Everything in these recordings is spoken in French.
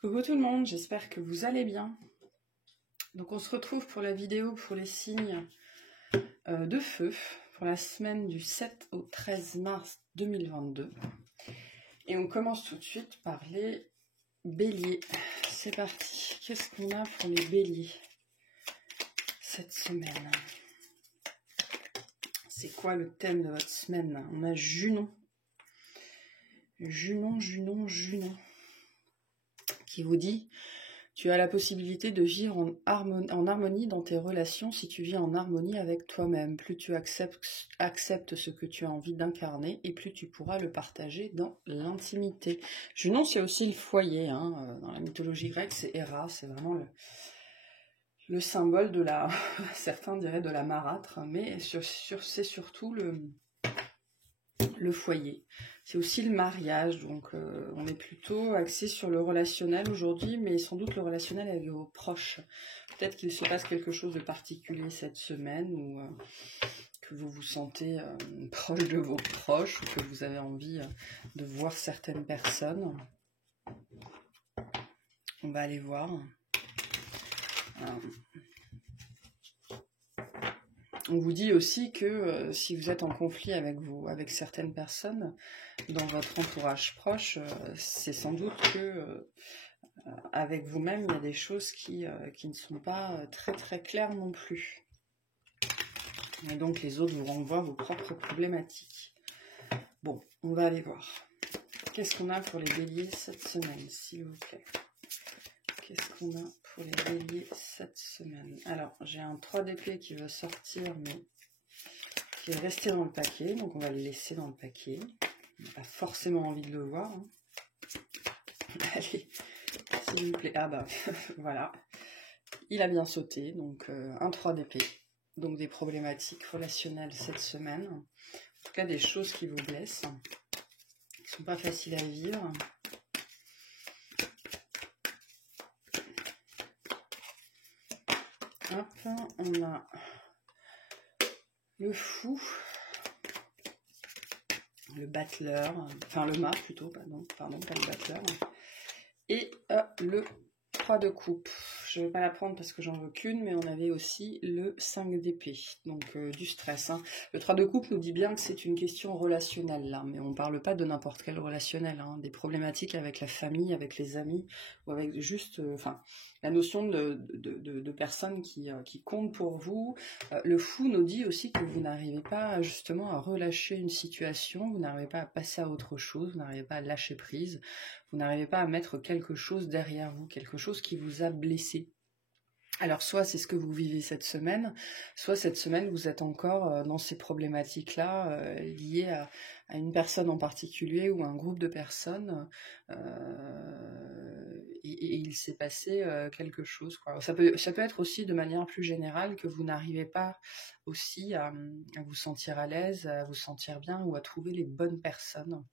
Coucou tout le monde, j'espère que vous allez bien. Donc on se retrouve pour la vidéo pour les signes de feu pour la semaine du 7 au 13 mars 2022. Et on commence tout de suite par les béliers. C'est parti. Qu'est-ce qu'on a pour les béliers cette semaine? C'est quoi le thème de votre semaine? On a Junon. Junon qui vous dit: tu as la possibilité de vivre en harmonie dans tes relations si tu vis en harmonie avec toi-même. Plus tu acceptes ce que tu as envie d'incarner et plus tu pourras le partager dans l'intimité. Junon, c'est aussi le foyer. Dans la mythologie grecque, c'est Héra, c'est vraiment le symbole de la... certains diraient de la marâtre, mais c'est surtout le foyer. C'est aussi le mariage, donc on est plutôt axé sur le relationnel aujourd'hui, mais sans doute le relationnel avec vos proches. Peut-être qu'il se passe quelque chose de particulier cette semaine, ou que vous vous sentez proche de vos proches, ou que vous avez envie de voir certaines personnes. On va aller voir. On vous dit aussi que si vous êtes en conflit avec certaines personnes dans votre entourage proche, c'est sans doute que avec vous-même, il y a des choses qui ne sont pas très très claires non plus. Et donc les autres vous renvoient vos propres problématiques. Bon, on va aller voir. Qu'est-ce qu'on a pour les béliers cette semaine, s'il vous plaît? Qu'est-ce qu'on a pour les béliers cette semaine? Alors, j'ai un 3 d'épée qui va sortir, mais qui est resté dans le paquet. Donc, on va le laisser dans le paquet. On n'a pas forcément envie de le voir. Allez, s'il vous plaît. Ah bah, voilà. Il a bien sauté. Donc, un 3 d'épée. Donc, des problématiques relationnelles cette semaine. En tout cas, des choses qui vous blessent. Qui ne sont pas faciles à vivre. Hop, on a le fou, le battleur, enfin le mât plutôt, pardon, pas le battleur, et le 3 de coupe. Je ne vais pas la prendre parce que j'en veux qu'une, mais on avait aussi le 5 d'épée, donc du stress. Le 3 de coupe nous dit bien que c'est une question relationnelle, là, mais on ne parle pas de n'importe quel relationnel, des problématiques avec la famille, avec les amis, ou avec juste, la notion de personnes qui comptent pour vous. Le fou nous dit aussi que vous n'arrivez pas justement à relâcher une situation, vous n'arrivez pas à passer à autre chose, vous n'arrivez pas à lâcher prise, vous n'arrivez pas à mettre quelque chose derrière vous, quelque chose qui vous a blessé. Alors soit c'est ce que vous vivez cette semaine, soit cette semaine vous êtes encore dans ces problématiques-là liées à une personne en particulier ou un groupe de personnes et il s'est passé quelque chose, quoi. Ça peut être aussi de manière plus générale que vous n'arrivez pas aussi à vous sentir à l'aise, à vous sentir bien ou à trouver les bonnes personnes.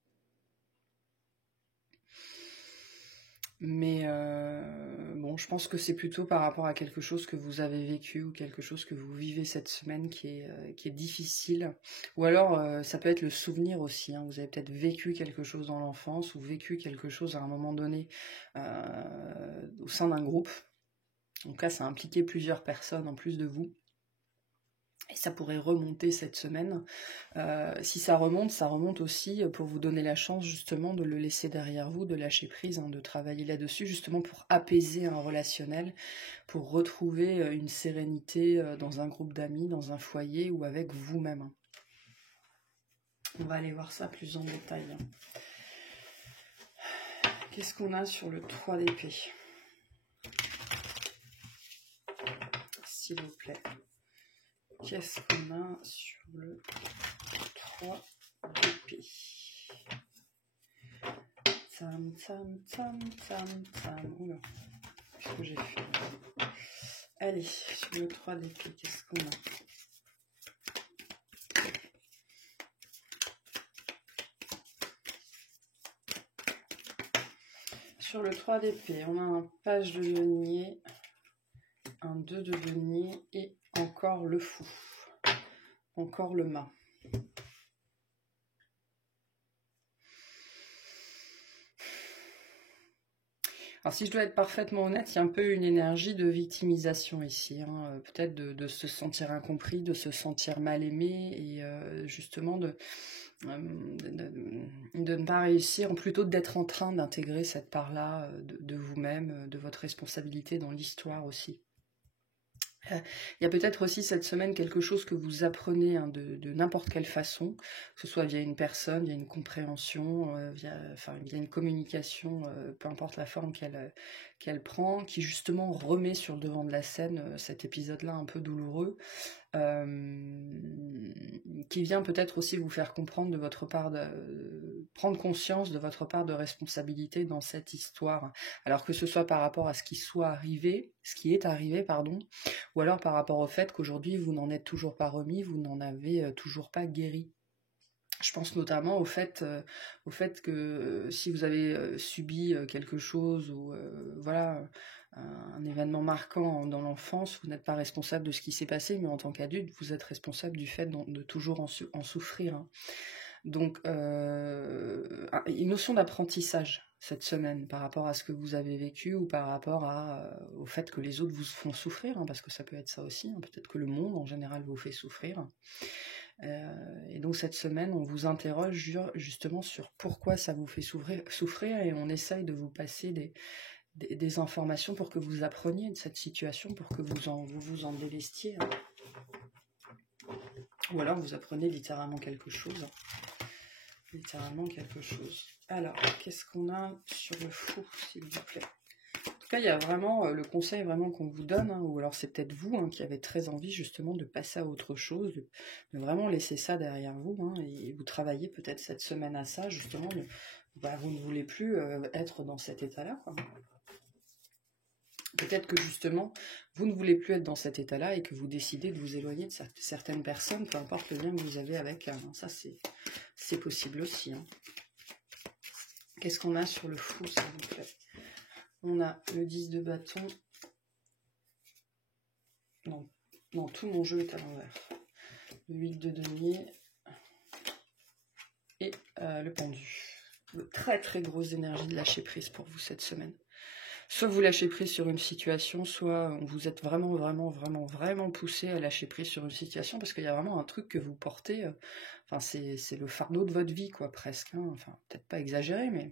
Mais bon, je pense que c'est plutôt par rapport à quelque chose que vous avez vécu ou quelque chose que vous vivez cette semaine qui est difficile. Ou alors, ça peut être le souvenir aussi. Vous avez peut-être vécu quelque chose dans l'enfance ou vécu quelque chose à un moment donné au sein d'un groupe. Donc là, ça a impliqué plusieurs personnes en plus de vous. Et ça pourrait remonter cette semaine. Si ça remonte aussi pour vous donner la chance justement de le laisser derrière vous, de lâcher prise, de travailler là-dessus, justement pour apaiser un relationnel, pour retrouver une sérénité dans un groupe d'amis, dans un foyer ou avec vous-même. On va aller voir ça plus en détail. Qu'est-ce qu'on a sur le 3 d'épée? S'il vous plaît. Qu'est-ce qu'on a sur le 3 d'épée? Tam. Oula, qu'est-ce que j'ai fait? Allez, sur le 3 d'épée, qu'est-ce qu'on a? Sur le 3 d'épée, on a un page de denier, un 2 de denier et encore le fou. Encore le mât. Alors si je dois être parfaitement honnête, il y a un peu une énergie de victimisation ici, hein, peut-être de se sentir incompris, de se sentir mal aimé, et justement de ne pas réussir, plutôt d'être en train d'intégrer cette part-là de vous-même, de votre responsabilité dans l'histoire aussi. Il y a peut-être aussi cette semaine quelque chose que vous apprenez, hein, de n'importe quelle façon, que ce soit via une personne, via une compréhension, via une communication, peu importe la forme qu'elle prend, qui justement remet sur le devant de la scène cet épisode-là un peu douloureux, qui vient peut-être aussi vous faire comprendre de votre part, prendre conscience de votre part de responsabilité dans cette histoire. Alors que ce soit par rapport à ce qui est arrivé, pardon, ou alors par rapport au fait qu'aujourd'hui vous n'en êtes toujours pas remis, vous n'en avez toujours pas guéri. Je pense notamment au fait que si vous avez subi quelque chose, ou voilà, un événement marquant dans l'enfance, vous n'êtes pas responsable de ce qui s'est passé, mais en tant qu'adulte, vous êtes responsable du fait de toujours en souffrir, hein. Donc, une notion d'apprentissage cette semaine par rapport à ce que vous avez vécu, ou par rapport au fait que les autres vous font souffrir, hein, parce que ça peut être ça aussi, hein, peut-être que le monde en général vous fait souffrir. Et donc cette semaine, on vous interroge justement sur pourquoi ça vous fait souffrir, et on essaye de vous passer des informations pour que vous appreniez de cette situation, pour que vous en délestiez. Ou alors vous apprenez littéralement quelque chose. Alors, qu'est-ce qu'on a sur le fou, s'il vous plaît? En tout cas, il y a vraiment le conseil vraiment qu'on vous donne, hein, ou alors c'est peut-être vous, hein, qui avez très envie justement de passer à autre chose, de vraiment laisser ça derrière vous, hein, et vous travaillez peut-être cette semaine à ça, justement, vous ne voulez plus être dans cet état-là, quoi. Peut-être que justement, vous ne voulez plus être dans cet état-là et que vous décidez de vous éloigner de certaines personnes, peu importe le lien que vous avez avec elles. Ça, c'est possible aussi, hein. Qu'est-ce qu'on a sur le fou, s'il vous plaît? On a le 10 de bâton. Non, tout mon jeu est à l'envers. Le 8 de denier. Et le pendu. Très très grosse énergie de lâcher prise pour vous cette semaine. Soit vous lâchez prise sur une situation, soit vous êtes vraiment poussé à lâcher prise sur une situation, parce qu'il y a vraiment un truc que vous portez, c'est le fardeau de votre vie, quoi, presque, hein. Enfin, peut-être pas exagéré, mais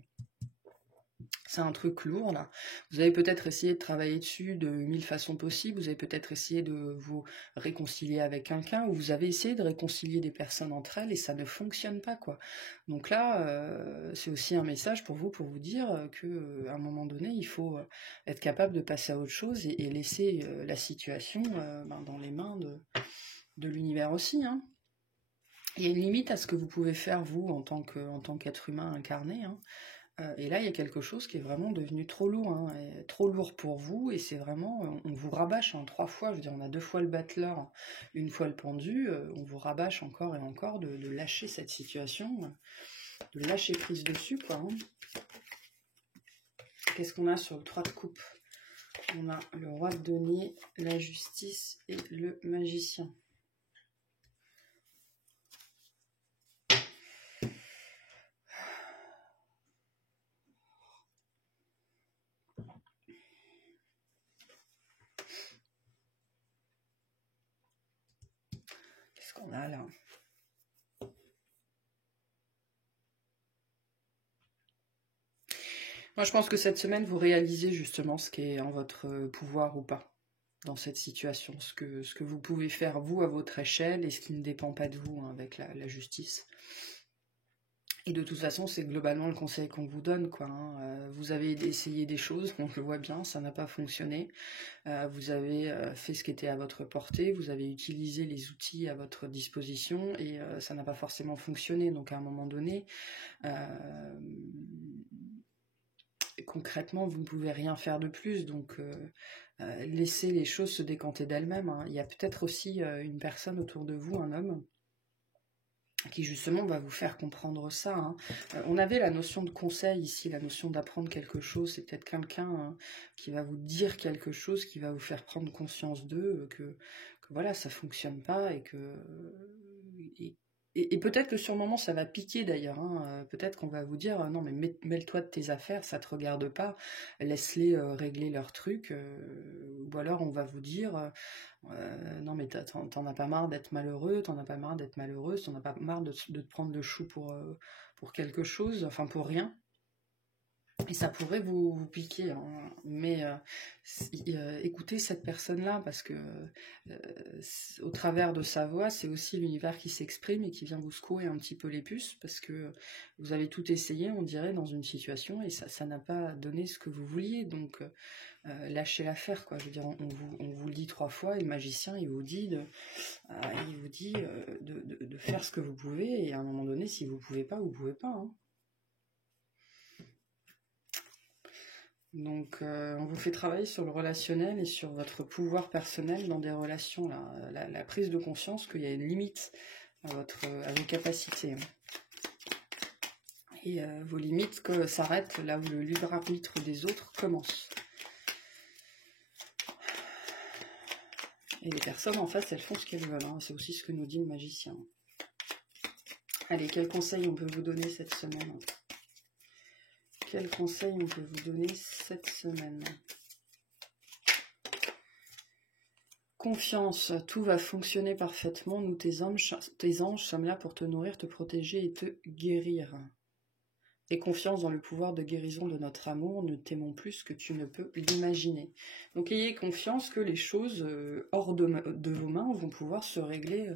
c'est un truc lourd, là. Vous avez peut-être essayé de travailler dessus de 1000 façons possibles, vous avez peut-être essayé de vous réconcilier avec quelqu'un, ou vous avez essayé de réconcilier des personnes entre elles, et ça ne fonctionne pas, quoi. Donc là, c'est aussi un message pour vous dire qu'à un moment donné, il faut être capable de passer à autre chose, et laisser la situation dans les mains de l'univers aussi, hein. Il y a une limite à ce que vous pouvez faire, vous, en tant qu'être humain incarné, hein. Et là, il y a quelque chose qui est vraiment devenu trop lourd, hein, trop lourd pour vous, et c'est vraiment, on vous rabâche en 3 fois, je veux dire, on a 2 fois le battleur, une fois le pendu, on vous rabâche encore et encore de lâcher cette situation, de lâcher prise dessus, quoi, hein. Qu'est-ce qu'on a sur le 3 de coupe? On a le roi de denier, la justice et le magicien. Qu'est-ce qu'on a là? Moi, je pense que cette semaine, vous réalisez justement ce qui est en votre pouvoir ou pas dans cette situation, ce que vous pouvez faire, vous, à votre échelle, et ce qui ne dépend pas de vous, hein, avec la justice. Et de toute façon, c'est globalement le conseil qu'on vous donne, quoi, hein. Vous avez essayé des choses, on le voit bien, ça n'a pas fonctionné. Vous avez fait ce qui était à votre portée, vous avez utilisé les outils à votre disposition, et ça n'a pas forcément fonctionné. Donc à un moment donné, concrètement, vous ne pouvez rien faire de plus. Donc laissez les choses se décanter d'elles-mêmes, hein. Il y a peut-être aussi une personne autour de vous, un homme, qui justement va vous faire comprendre ça, hein. On avait la notion de conseil ici, la notion d'apprendre quelque chose. C'est peut-être quelqu'un, hein, qui va vous dire quelque chose, qui va vous faire prendre conscience d'eux, que voilà, ça fonctionne pas, et Et peut-être que sur le moment, ça va piquer d'ailleurs, hein. Peut-être qu'on va vous dire, non mais mêle-toi de tes affaires, ça te regarde pas, laisse-les régler leurs trucs. Ou alors on va vous dire, non mais t'en as pas marre d'être malheureux, t'en as pas marre d'être malheureuse, t'en as pas marre de te prendre le chou pour quelque chose, enfin pour rien. Et ça pourrait vous piquer, hein. Mais écoutez cette personne-là, parce que au travers de sa voix, c'est aussi l'univers qui s'exprime et qui vient vous secouer un petit peu les puces, parce que vous avez tout essayé, on dirait, dans une situation, et ça n'a pas donné ce que vous vouliez, donc lâchez l'affaire, quoi. Je veux dire, on vous le dit 3 fois, et le magicien, il vous dit de faire ce que vous pouvez, et à un moment donné, si vous pouvez pas, vous pouvez pas, hein. Donc, on vous fait travailler sur le relationnel et sur votre pouvoir personnel dans des relations, là. La prise de conscience qu'il y a une limite à vos capacités. Et vos limites que s'arrêtent là où le libre arbitre des autres commence. Et les personnes en face, elles font ce qu'elles veulent, hein. C'est aussi ce que nous dit le magicien. Allez, quels conseils on peut vous donner cette semaine ? Quels conseils on peut vous donner cette semaine ? Confiance, tout va fonctionner parfaitement. Nous, tes anges, sommes là pour te nourrir, te protéger et te guérir. Et confiance dans le pouvoir de guérison de notre amour, nous t'aimons plus que tu ne peux l'imaginer. Donc ayez confiance que les choses hors de vos mains vont pouvoir se régler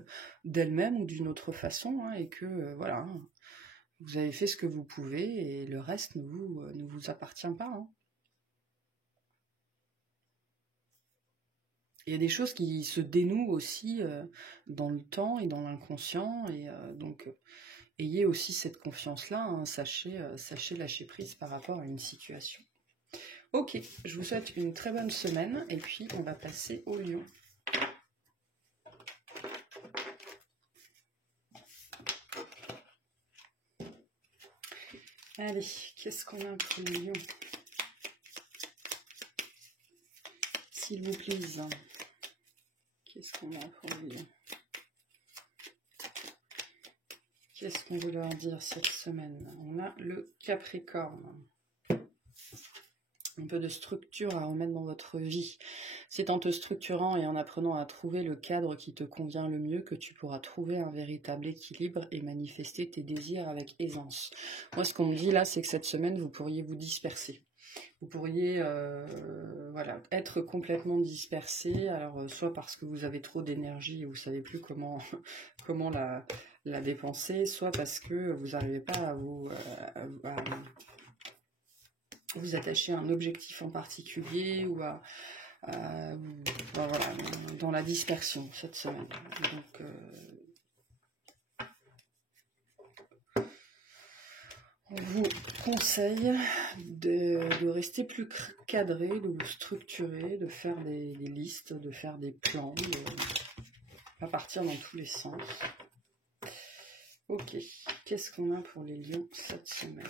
d'elles-mêmes ou d'une autre façon, hein, et que voilà, vous avez fait ce que vous pouvez et le reste ne vous appartient pas, hein. Il y a des choses qui se dénouent aussi dans le temps et dans l'inconscient, et donc ayez aussi cette confiance-là, hein. Sachez lâcher prise par rapport à une situation. Ok, je vous souhaite une très bonne semaine, et puis on va passer au lion. Allez, qu'est-ce qu'on a pour le lion ? S'il vous plaît. Qu'est-ce qu'on a pour le lion ? Qu'est-ce qu'on veut leur dire cette semaine ? On a le Capricorne. Un peu de structure à remettre dans votre vie. C'est en te structurant et en apprenant à trouver le cadre qui te convient le mieux que tu pourras trouver un véritable équilibre et manifester tes désirs avec aisance. Moi, ce qu'on me dit là, c'est que cette semaine, vous pourriez vous disperser. Vous pourriez voilà, être complètement dispersé, alors soit parce que vous avez trop d'énergie et vous ne savez plus comment la dépenser, soit parce que vous n'arrivez pas à vous attacher à un objectif en particulier ou voilà, dans la dispersion cette semaine. Donc, on vous conseille de rester plus cadré, de vous structurer, de faire des listes, de faire des plans, de pas partir dans tous les sens. Ok, qu'est-ce qu'on a pour les lions cette semaine ?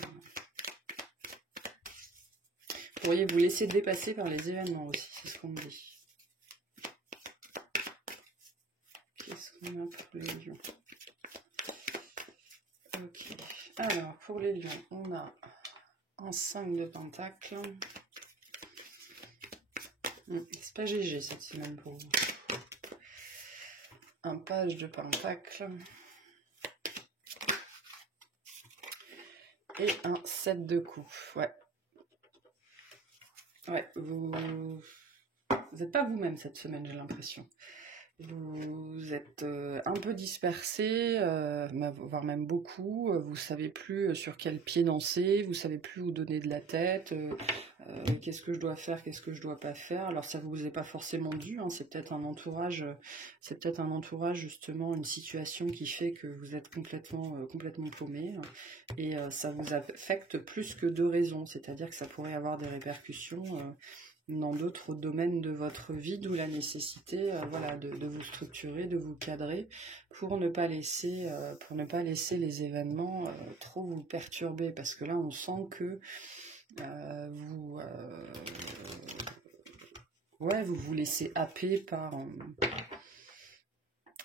Vous pourriez vous laisser dépasser par les événements aussi, c'est ce qu'on me dit. Qu'est-ce qu'on a pour les lions ? Ok, alors pour les lions, on a un 5 de pentacle. C'est pas GG cette semaine pour vous. Un page de pentacle. Et un 7 de coupe. Ouais. Ouais, vous n'êtes pas vous-même cette semaine, j'ai l'impression. Vous êtes un peu dispersé, voire même beaucoup. Vous savez plus sur quel pied danser, vous savez plus où donner de la tête. Qu'est-ce que je dois faire, qu'est-ce que je dois pas faire. Alors ça vous est pas forcément dû, hein, c'est peut-être un entourage justement, une situation qui fait que vous êtes complètement paumé, et ça vous affecte plus que de raison, c'est-à-dire que ça pourrait avoir des répercussions dans d'autres domaines de votre vie, d'où la nécessité voilà, de vous structurer, de vous cadrer pour ne pas laisser les événements trop vous perturber, parce que là on sent que vous vous laissez happer par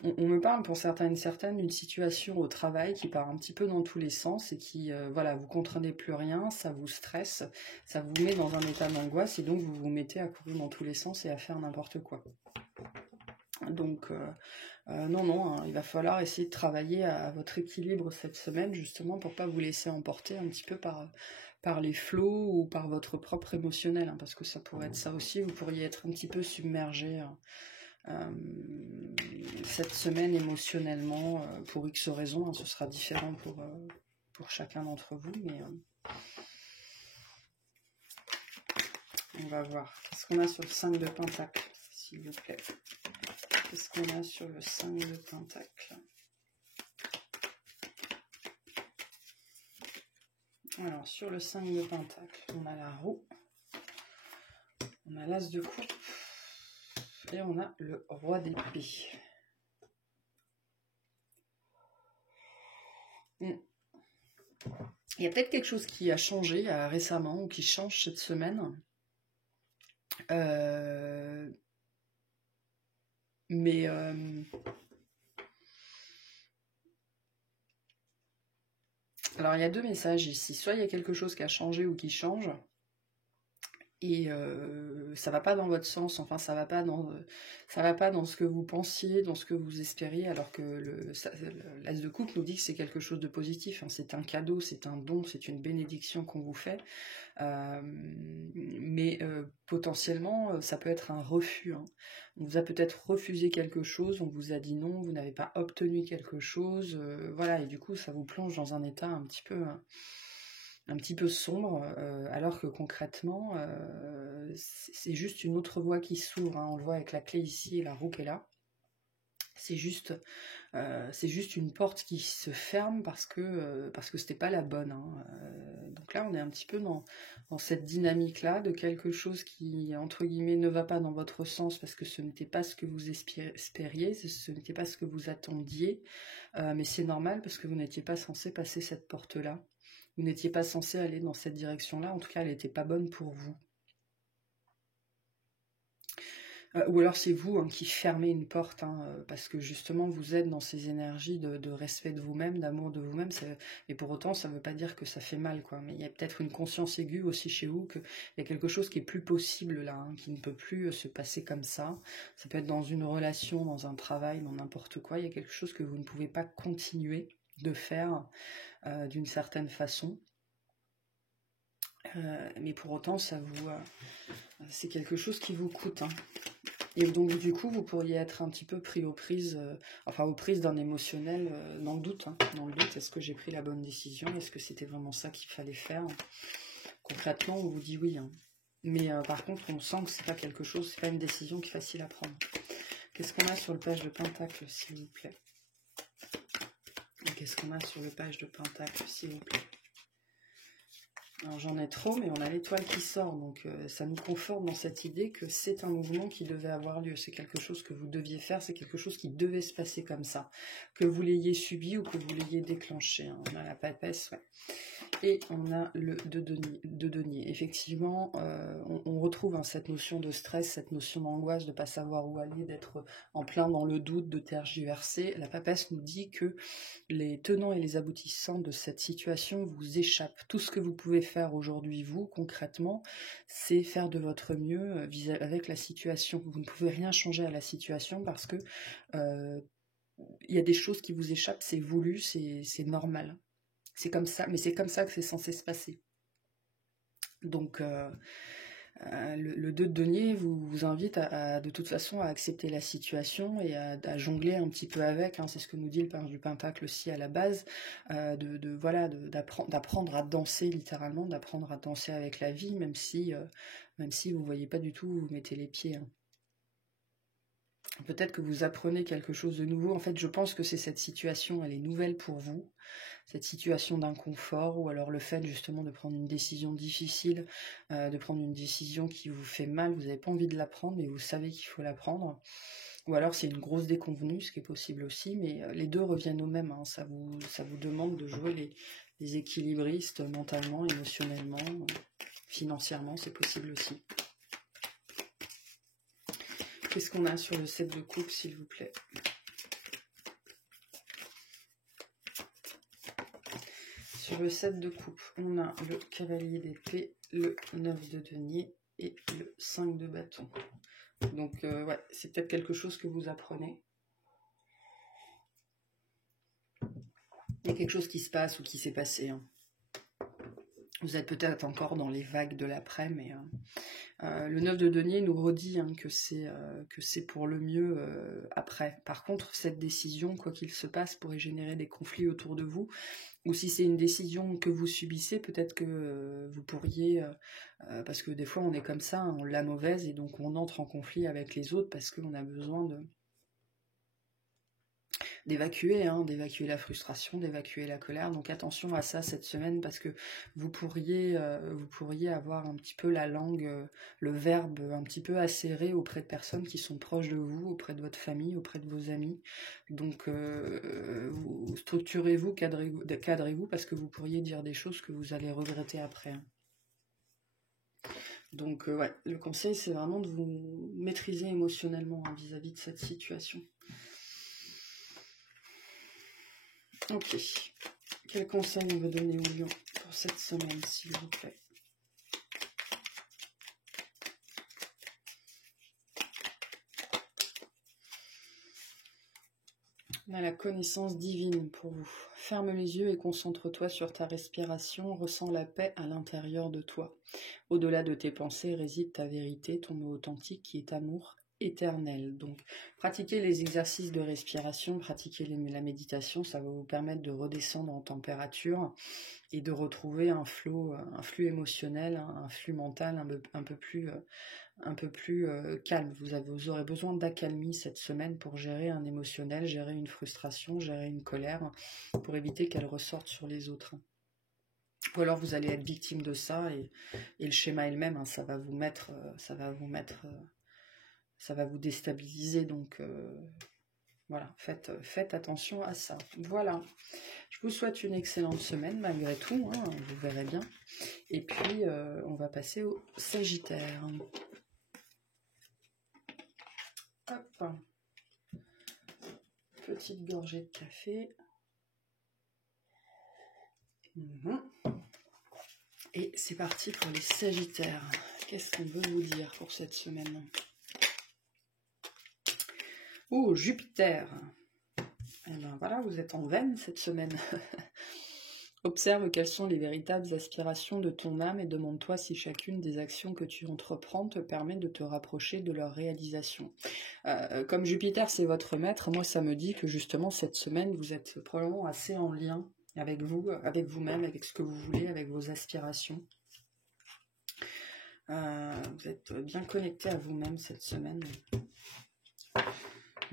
On me parle pour certaines d'une situation au travail qui part un petit peu dans tous les sens et qui, voilà, vous comprenez plus rien, ça vous stresse, ça vous met dans un état d'angoisse et donc vous vous mettez à courir dans tous les sens et à faire n'importe quoi. Donc, non, hein, il va falloir essayer de travailler à votre équilibre cette semaine, justement, pour pas vous laisser emporter un petit peu par les flots ou par votre propre émotionnel, hein, parce que ça pourrait être ça aussi, vous pourriez être un petit peu submergé cette semaine émotionnellement, pour X raisons, hein, ce sera différent pour chacun d'entre vous, mais on va voir. Qu'est-ce qu'on a sur le 5 de Pentacle, s'il vous plaît? Qu'est-ce qu'on a sur le 5 de Pentacle? Alors, sur le 5 de Pentacle, on a la roue, on a l'As de coupe, et on a le Roi d'épée. Il y a peut-être quelque chose qui a changé récemment, ou qui change cette semaine. Mais alors il y a deux messages ici. Soit il y a quelque chose qui a changé ou qui change, et ça va pas dans votre sens, enfin ça va pas dans ce que vous pensiez, dans ce que vous espériez, alors que l'As de coupe nous dit que c'est quelque chose de positif, hein, c'est un cadeau, c'est un don, c'est une bénédiction qu'on vous fait, mais potentiellement ça peut être un refus, hein. On vous a peut-être refusé quelque chose, on vous a dit non, vous n'avez pas obtenu quelque chose, voilà, et du coup ça vous plonge dans un état un petit peu sombre, alors que concrètement, c'est juste une autre voie qui s'ouvre, hein. On le voit avec la clé ici et la roue qui est là. C'est juste une porte qui se ferme parce que c'était pas la bonne, hein. Donc là, on est un petit peu dans cette dynamique-là de quelque chose qui, entre guillemets, ne va pas dans votre sens parce que ce n'était pas ce que vous espériez, ce n'était pas ce que vous attendiez, mais c'est normal parce que vous n'étiez pas censé passer cette porte-là. Vous n'étiez pas censé aller dans cette direction-là, en tout cas elle n'était pas bonne pour vous. Ou alors c'est vous, hein, qui fermez une porte, hein, parce que justement vous êtes dans ces énergies de respect de vous-même, d'amour de vous-même, et pour autant ça ne veut pas dire que ça fait mal, quoi. Mais il y a peut-être une conscience aiguë aussi chez vous qu'il y a quelque chose qui est plus possible là, hein, qui ne peut plus se passer comme ça. Ça peut être dans une relation, dans un travail, dans n'importe quoi, il y a quelque chose que vous ne pouvez pas continuer de faire d'une certaine façon. Mais pour autant, c'est quelque chose qui vous coûte, hein. Et donc du coup, vous pourriez être un petit peu pris aux prises d'un émotionnel, dans le doute, hein, est-ce que j'ai pris la bonne décision? Est-ce que c'était vraiment ça qu'il fallait faire? Concrètement, on vous dit oui, hein. Mais par contre, on sent que c'est pas quelque chose, c'est pas une décision qui est facile à prendre. Qu'est-ce qu'on a sur le page de Pentacle, s'il vous plaît? Qu'est-ce qu'on a sur le page de Pentacle, s'il vous plaît? Alors j'en ai trop, mais on a l'étoile qui sort, donc ça nous conforte dans cette idée que c'est un mouvement qui devait avoir lieu, c'est quelque chose que vous deviez faire, c'est quelque chose qui devait se passer comme ça, que vous l'ayez subi ou que vous l'ayez déclenché, hein. On a la papesse, ouais. Et on a le deux deniers. Effectivement, on retrouve, hein, cette notion de stress, cette notion d'angoisse, de ne pas savoir où aller, d'être en plein dans le doute, de tergiverser. La papesse nous dit que les tenants et les aboutissants de cette situation vous échappent. Tout ce que vous pouvez faire aujourd'hui, vous, concrètement, c'est faire de votre mieux avec la situation. Vous ne pouvez rien changer à la situation parce que il y a des choses qui vous échappent, c'est voulu, c'est normal. C'est comme ça, mais c'est comme ça que c'est censé se passer. Donc, le 2 de denier vous invite de toute façon à accepter la situation et à jongler un petit peu avec, hein. C'est ce que nous dit le page du Pentacle aussi à la base, d'apprendre à danser littéralement, d'apprendre à danser avec la vie, même si vous ne voyez pas du tout où vous mettez les pieds, hein. Peut-être que vous apprenez quelque chose de nouveau. En fait, je pense que c'est cette situation, elle est nouvelle pour vous. Cette situation d'inconfort, ou alors le fait justement de prendre une décision difficile, de prendre une décision qui vous fait mal, vous n'avez pas envie de la prendre, mais vous savez qu'il faut la prendre. Ou alors c'est une grosse déconvenue, ce qui est possible aussi, mais les deux reviennent au même, hein. Ça vous demande de jouer les équilibristes mentalement, émotionnellement, financièrement, c'est possible aussi. Qu'est-ce qu'on a sur le 7 de coupe, s'il vous plaît? sur le 7 de coupe, on a le cavalier d'épée, le 9 de denier et le 5 de bâton. Donc, ouais, c'est peut-être quelque chose que vous apprenez. Il y a quelque chose qui se passe ou qui s'est passé. Hein. Vous êtes peut-être encore dans les vagues de l'après, mais le 9 de denier nous redit hein, que c'est pour le mieux après. Par contre, cette décision, quoi qu'il se passe, pourrait générer des conflits autour de vous. Ou si c'est une décision que vous subissez, peut-être que vous pourriez... parce que des fois, on est comme ça, hein, on l'a mauvaise, et donc on entre en conflit avec les autres parce qu'on a besoin d'évacuer la frustration, d'évacuer la colère. Donc attention à ça cette semaine parce que vous pourriez avoir un petit peu la langue, le verbe un petit peu acéré auprès de personnes qui sont proches de vous, auprès de votre famille, auprès de vos amis. Donc vous structurez-vous, cadrez-vous parce que vous pourriez dire des choses que vous allez regretter après. Hein. Donc ouais, le conseil c'est vraiment de vous maîtriser émotionnellement hein, vis-à-vis de cette situation. Ok, quel conseil on veut donner aux lions pour cette semaine, s'il vous plaît? On a la connaissance divine pour vous. Ferme les yeux et concentre-toi sur ta respiration, ressens la paix à l'intérieur de toi. Au-delà de tes pensées réside ta vérité, ton mot authentique qui est amour éternel. Donc, pratiquez les exercices de respiration, pratiquez la méditation, ça va vous permettre de redescendre en température et de retrouver un flux émotionnel, un flux mental un peu plus calme. Vous aurez besoin d'accalmie cette semaine pour gérer un émotionnel, gérer une frustration, gérer une colère, pour éviter qu'elle ressorte sur les autres. Ou alors vous allez être victime de ça et le schéma est le même, hein, ça va vous déstabiliser, donc voilà, faites attention à ça. Voilà, je vous souhaite une excellente semaine malgré tout, hein, vous verrez bien. Et puis on va passer au Sagittaire. Hop, petite gorgée de café. Et c'est parti pour les Sagittaires. Qu'est-ce qu'on veut vous dire pour cette semaine? Oh, Jupiter. Et ben voilà, vous êtes en veine cette semaine. Observe quelles sont les véritables aspirations de ton âme et demande-toi si chacune des actions que tu entreprends te permet de te rapprocher de leur réalisation. Comme Jupiter, c'est votre maître, moi ça me dit que justement cette semaine, vous êtes probablement assez en lien avec vous, avec vous-même, avec ce que vous voulez, avec vos aspirations. Vous êtes bien connecté à vous-même cette semaine.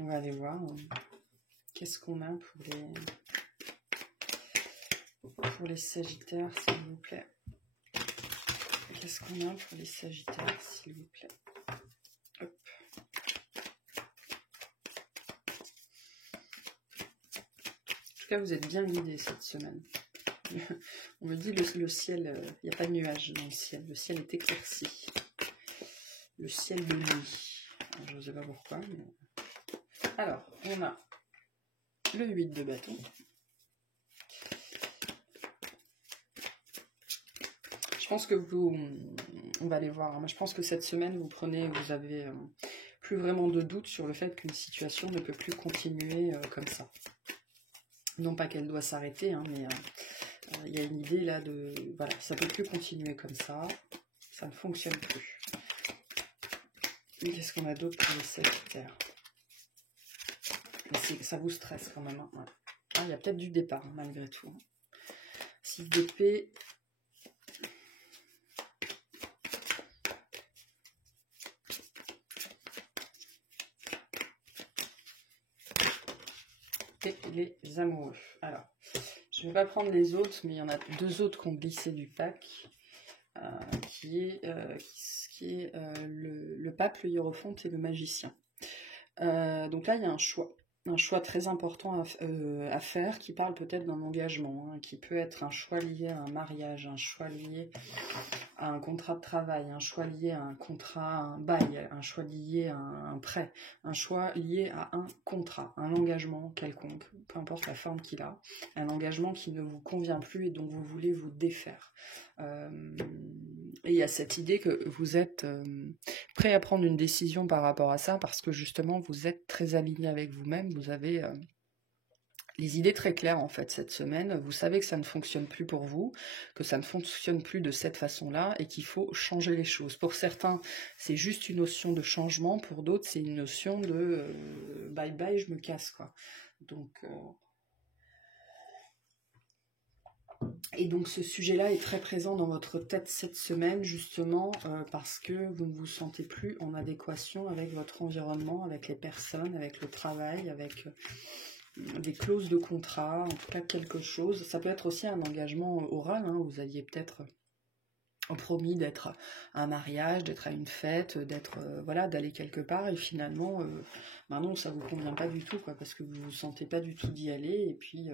On va aller voir qu'est-ce qu'on a pour les Sagittaires, s'il vous plaît. Qu'est-ce qu'on a pour les Sagittaires, s'il vous plaît? Hop. En tout cas, vous êtes bien guidés cette semaine. On me dit le ciel, il n'y a pas de nuages dans le ciel est éclairci. Le ciel de nuit. Je ne sais pas pourquoi, mais... Alors, on a le 8 de bâton. Je pense que on va aller voir, je pense que cette semaine, vous avez plus vraiment de doute sur le fait qu'une situation ne peut plus continuer comme ça. Non pas qu'elle doit s'arrêter, hein, mais il y a une idée là de, voilà, ça ne peut plus continuer comme ça ne fonctionne plus. Mais qu'est-ce qu'on a d'autre pour les Sagittaires? Ça vous stresse quand même, hein, ouais. Ah, il y a peut-être du départ, hein, malgré tout. 6 d'épée. Et les amoureux. Alors, je ne vais pas prendre les autres, mais il y en a deux autres qui ont glissé du pack, qui est le pape, le hiérophante et le magicien. Donc là, il y a un choix très important à faire, qui parle peut-être d'un engagement, hein, qui peut être un choix lié à un mariage, un choix lié à un contrat de travail, un choix lié à un contrat, un bail, un choix lié à un prêt, un choix lié à un contrat, un engagement quelconque, peu importe la forme qu'il a, un engagement qui ne vous convient plus et dont vous voulez vous défaire. Et il y a cette idée que vous êtes prêt à prendre une décision par rapport à ça parce que justement vous êtes très aligné avec vous-même, vous avez les idées très claires en fait cette semaine, vous savez que ça ne fonctionne plus pour vous, que ça ne fonctionne plus de cette façon-là et qu'il faut changer les choses. Pour certains, c'est juste une notion de changement, pour d'autres, c'est une notion de bye bye, je me casse quoi. Et donc ce sujet-là est très présent dans votre tête cette semaine, justement parce que vous ne vous sentez plus en adéquation avec votre environnement, avec les personnes, avec le travail, avec des clauses de contrat, en tout cas quelque chose. Ça peut être aussi un engagement oral, hein, vous aviez peut-être promis d'être à un mariage, d'être à une fête, d'être voilà, d'aller quelque part et finalement non, ça vous convient pas du tout quoi, parce que vous vous sentez pas du tout d'y aller et puis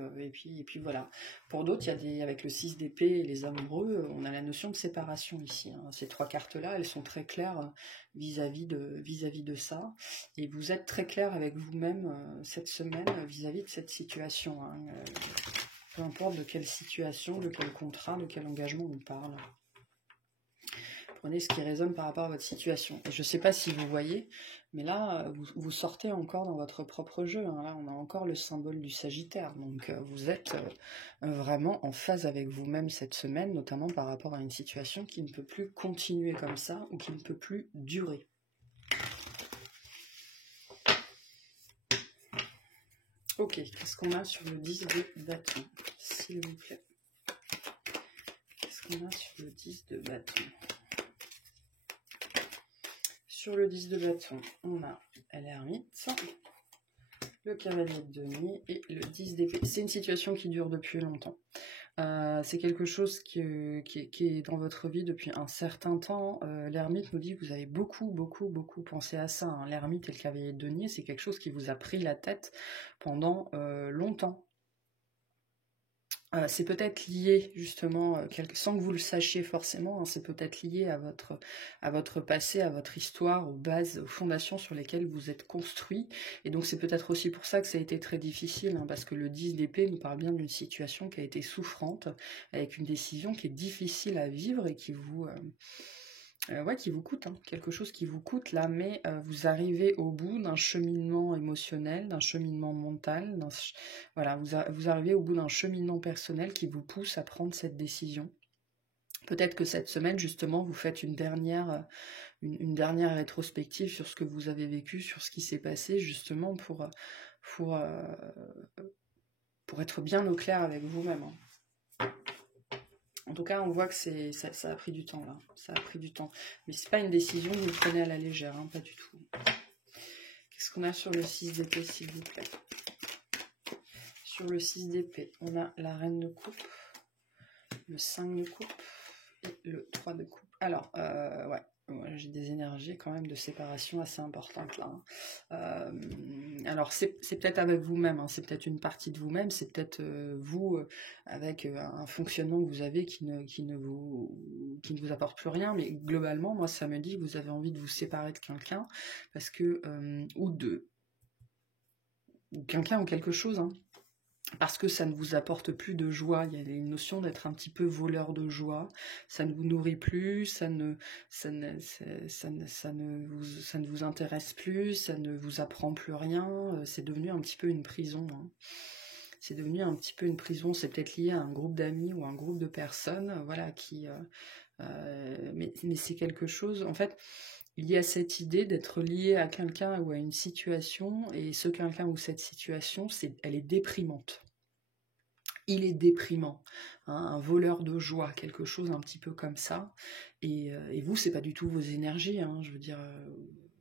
voilà. Pour d'autres, il y a des avec le 6 d'épée et les amoureux, on a la notion de séparation ici, hein. Ces trois cartes là, elles sont très claires vis-à-vis de ça et vous êtes très clair avec vous-même cette semaine vis-à-vis de cette situation, hein. Peu importe de quelle situation, de quel contrat, de quel engagement on parle. Prenez ce qui résonne par rapport à votre situation. Et je ne sais pas si vous voyez, mais là, vous sortez encore dans votre propre jeu, hein. Là, on a encore le symbole du Sagittaire. Donc, vous êtes vraiment en phase avec vous-même cette semaine, notamment par rapport à une situation qui ne peut plus continuer comme ça ou qui ne peut plus durer. Ok, qu'est-ce qu'on a sur le 10 de bâton, s'il vous plaît? Qu'est-ce qu'on a sur le 10 de bâton? Sur le 10 de bâton, on a l'ermite, le cavalier de denier et le 10 d'épée. C'est une situation qui dure depuis longtemps. C'est quelque chose qui est dans votre vie depuis un certain temps. L'ermite nous dit que vous avez beaucoup pensé à ça, hein. L'ermite et le cavalier de denier, c'est quelque chose qui vous a pris la tête pendant longtemps. C'est peut-être lié justement, sans que vous le sachiez forcément, hein, c'est peut-être lié à votre passé, à votre histoire, aux bases, aux fondations sur lesquelles vous êtes construit. Et donc c'est peut-être aussi pour ça que ça a été très difficile, hein, parce que le 10 d'épée nous parle bien d'une situation qui a été souffrante, avec une décision qui est difficile à vivre et qui vous coûte, hein, quelque chose qui vous coûte là, mais vous arrivez au bout d'un cheminement émotionnel, d'un cheminement mental, voilà, vous arrivez au bout d'un cheminement personnel qui vous pousse à prendre cette décision. Peut-être que cette semaine, justement, vous faites une dernière rétrospective sur ce que vous avez vécu, sur ce qui s'est passé, justement, pour être bien au clair avec vous-même, hein. En tout cas, on voit que ça a pris du temps, là. Ça a pris du temps. Mais c'est pas une décision que vous prenez à la légère, hein, pas du tout. Qu'est-ce qu'on a sur le 6 d'épée, s'il vous plaît? Sur le 6 d'épée, on a la reine de coupe, le 5 de coupe et le 3 de coupe. Alors, ouais. J'ai des énergies quand même de séparation assez importantes là, hein. Alors c'est peut-être avec vous-même, hein, c'est peut-être une partie de vous-même, c'est peut-être vous avec un fonctionnement que vous avez qui ne vous apporte plus rien, mais globalement moi ça me dit que vous avez envie de vous séparer de quelqu'un parce que ou quelqu'un ou quelque chose, hein, parce que ça ne vous apporte plus de joie. Il y a une notion d'être un petit peu voleur de joie, ça ne vous nourrit plus, ça ne vous intéresse plus, ça ne vous apprend plus rien, c'est devenu un petit peu une prison, hein. C'est devenu un petit peu une prison, c'est peut-être lié à un groupe d'amis ou un groupe de personnes, voilà, mais c'est quelque chose, en fait, il y a cette idée d'être lié à quelqu'un ou à une situation, et ce quelqu'un ou cette situation, elle est déprimante. Il est déprimant, hein, un voleur de joie, quelque chose un petit peu comme ça. Et vous, c'est pas du tout vos énergies, hein, je veux dire,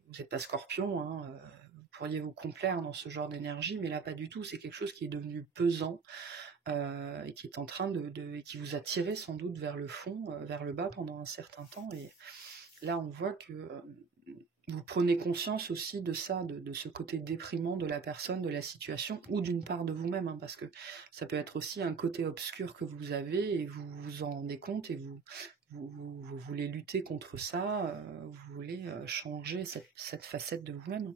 vous n'êtes pas Scorpion, hein, vous pourriez vous complaire dans ce genre d'énergie, mais là pas du tout. C'est quelque chose qui est devenu pesant et qui est en train et qui vous a tiré sans doute vers le fond, vers le bas pendant un certain temps. Et là, on voit que vous prenez conscience aussi de ça, de ce côté déprimant de la personne, de la situation, ou d'une part de vous-même, hein, parce que ça peut être aussi un côté obscur que vous avez, et vous vous en rendez compte, et vous vous voulez lutter contre ça, vous voulez changer cette facette de vous-même.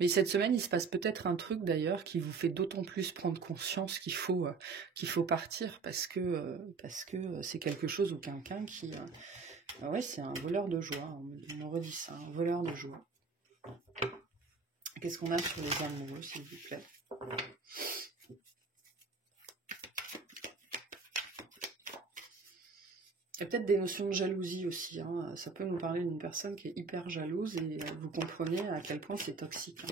Mais cette semaine, il se passe peut-être un truc d'ailleurs qui vous fait d'autant plus prendre conscience qu'il faut partir parce que c'est quelque chose ou quelqu'un qui... ouais, c'est un voleur de joie, on me redit ça, un voleur de joie. Qu'est-ce qu'on a sur les amoureux, s'il vous plaît? Il y a peut-être des notions de jalousie aussi, hein. Ça peut nous parler d'une personne qui est hyper jalouse et vous comprenez à quel point c'est toxique. Hein.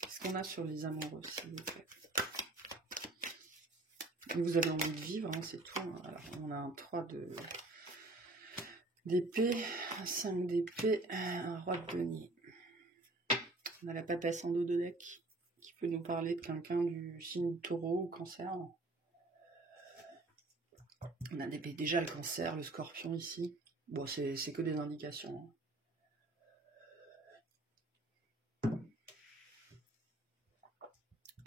Qu'est-ce qu'on a sur les amoureux, s'il vous plaît? Et vous avez envie de vivre, hein, c'est tout. Hein. Alors, on a un 3 d'épée, un 5 d'épée, un roi de denier. On a la papesse en dos de deck qui peut nous parler de quelqu'un du signe taureau ou cancer. On a déjà le cancer, le scorpion ici. Bon, c'est que des indications.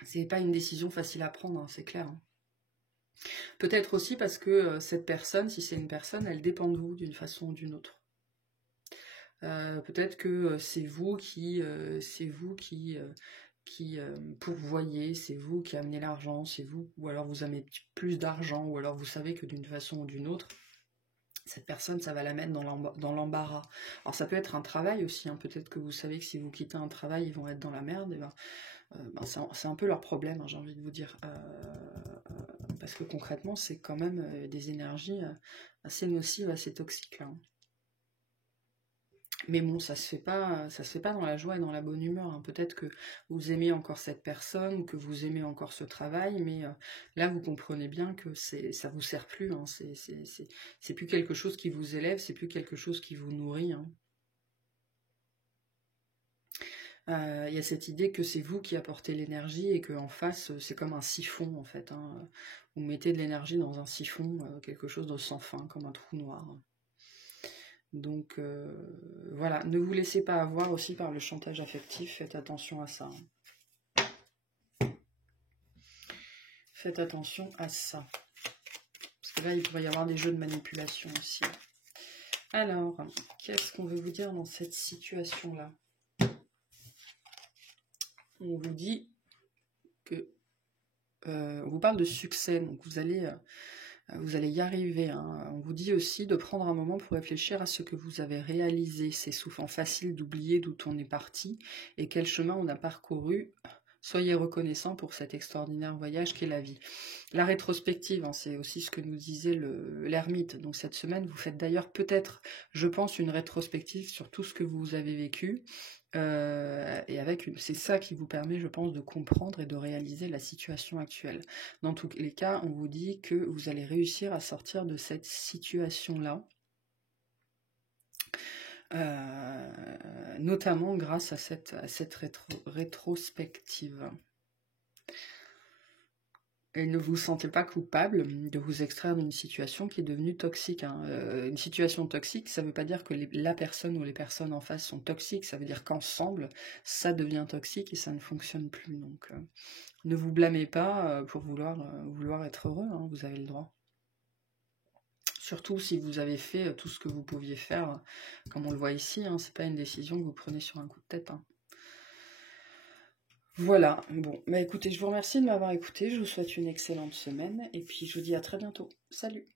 C'est pas une décision facile à prendre, hein, c'est clair. Hein. Peut-être aussi parce que cette personne, si c'est une personne, elle dépend de vous d'une façon ou d'une autre. Peut-être que c'est vous qui pourvoyez, c'est vous qui amenez l'argent, c'est vous, ou alors vous amenez plus d'argent, ou alors vous savez que d'une façon ou d'une autre, cette personne, ça va la mettre dans l'embarras. Alors ça peut être un travail aussi, hein. Peut-être que vous savez que si vous quittez un travail, ils vont être dans la merde, et c'est un peu leur problème, hein, j'ai envie de vous dire. Parce que concrètement, c'est quand même des énergies assez nocives, assez toxiques, là. Hein. Mais bon, ça se fait pas dans la joie et dans la bonne humeur. Hein. Peut-être que vous aimez encore cette personne, ou que vous aimez encore ce travail, mais là vous comprenez bien que ça vous sert plus. Hein. C'est plus quelque chose qui vous élève, c'est plus quelque chose qui vous nourrit. Hein. Y a cette idée que c'est vous qui apportez l'énergie et qu'en face, c'est comme un siphon en fait. Hein. Vous mettez de l'énergie dans un siphon, quelque chose de sans fin, comme un trou noir. Donc voilà, ne vous laissez pas avoir aussi par le chantage affectif, faites attention à ça. Faites attention à ça. Parce que là, il pourrait y avoir des jeux de manipulation aussi. Alors, qu'est-ce qu'on veut vous dire dans cette situation-là? On vous dit que... on vous parle de succès, donc vous allez y arriver. Hein. On vous dit aussi de prendre un moment pour réfléchir à ce que vous avez réalisé. C'est souvent facile d'oublier d'où on est parti et quel chemin on a parcouru. Soyez reconnaissants pour cet extraordinaire voyage qu'est la vie. La rétrospective, hein, c'est aussi ce que nous disait l'ermite. Donc cette semaine, vous faites d'ailleurs peut-être, je pense, une rétrospective sur tout ce que vous avez vécu. Et c'est ça qui vous permet, je pense, de comprendre et de réaliser la situation actuelle. Dans tous les cas, on vous dit que vous allez réussir à sortir de cette situation-là, notamment grâce à cette rétrospective. Et ne vous sentez pas coupable de vous extraire d'une situation qui est devenue toxique. Hein. Une situation toxique, ça ne veut pas dire que la personne ou les personnes en face sont toxiques, ça veut dire qu'ensemble, ça devient toxique et ça ne fonctionne plus. Donc, ne vous blâmez pas pour vouloir être heureux, hein, vous avez le droit. Surtout si vous avez fait tout ce que vous pouviez faire, comme on le voit ici, hein, c'est pas une décision que vous prenez sur un coup de tête. Hein. Voilà, bon, bah écoutez, je vous remercie de m'avoir écouté, je vous souhaite une excellente semaine, et puis je vous dis à très bientôt. Salut!